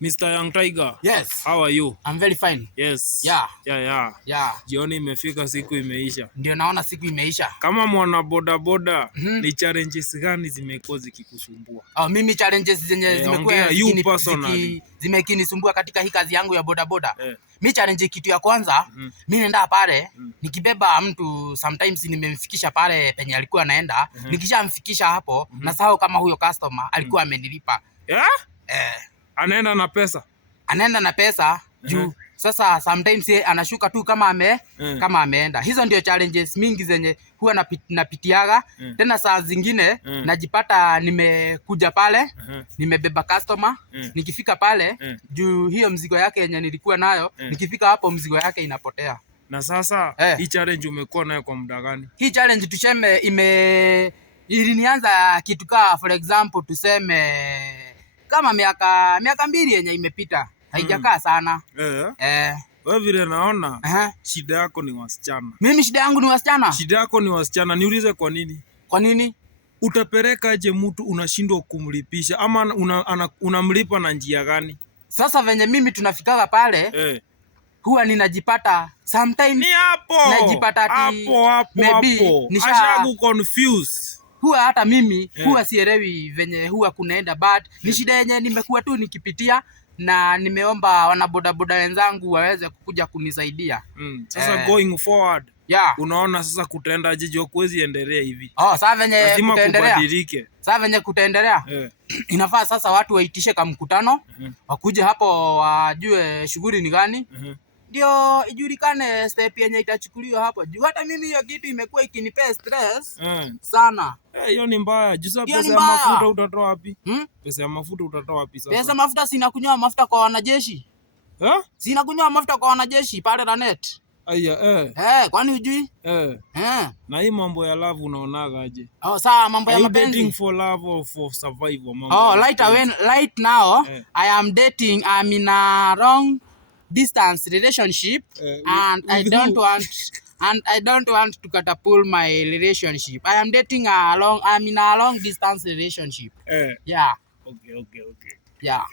Mr. Young Tiger. Yes. How are you? I'm very fine. Yes. Yeah. Jioni imefika, siku imeisha. Ndio naona siku imeisha. Kama mwana boda boda, ni challenges gani zimekuwa zikikusumbua? Mimi challenges zenye zimekuwa zimekinisumbua katika hii kazi yangu ya boda boda. Mi challenge kitu ya kwanza, mimi naenda pale, nikibeba mtu sometimes nimemfikisha pale penye alikuwa anaenda, nikishamfikisha hapo, nasahau kama huyo customer alikuwa amenilipa. Anaenda na pesa. Anaenda na pesa juu sasa sometimes anashuka tu kama kama ameenda. Hizo ndio challenges mingi zenye huwa napitiaga. Tena saa zingine najipata nimekuja pale, nimebeba customer, nikifika pale juu hiyo mzigo yake yenye nilikuwa nayo, nikifika hapo mzigo yake inapotea. Na sasa hii challenge umekuwa nayo kwa muda gani? Hii challenge tuseme ilinianza kitu for example tuseme kama miaka 2 yenye imepita. Haijakaa sana. Wewe vile naona shida yako ni wasichana. Mimi shida yangu ni wasichana? Shida yako ni wasichana. Niulize kwa nini? Kwa nini? Utapeleka aje mtu unashindwa kumlipisha ama unamlipa na njia gani? Sasa venye mimi tunafikaga pale huwa ninajipata sometimes ni hapo. Najipata ati hapo. Ashagu confused. Huwa hata mimi huwa sielewi venye huwa kunaenda but ni shida yenye nimekuwa tu nikipitia na nimeomba wanabodaboda wenzangu waweze kukuja kunisaidia. Sasa going forward, unaona sasa kutaenda jiji kuwezi endelea hivi. Sasa venye kutaendelea. Sasa venye kutaendelea. Inafaa sasa watu waitishe kama mkutano, wakuje hapo wajue shughuli ni gani. Ndio ijulikane step yenye itachukuliwa hapo. Juu hata mimi hiyo kitu imekuwa ikinipea stress sana. Hiyo ni mbaya. Jisa pesa ya mafuta utatoa wapi? Pesa ya mafuta utatoa wapi sasa? Pesa mafuta sina kunywa mafuta kwa wanajeshi. Sina kunywa mafuta kwa wanajeshi pale na net. Kwani hujui? Na hii mambo ya love unaonaga aje? Sawa, mambo ya mapenzi. Are you dating for love or for survival? Right now I am dating. I'm in a long distance relationship and I don't want to catapult my relationship. I am dating I'm in a long distance relationship. Okay. Yeah.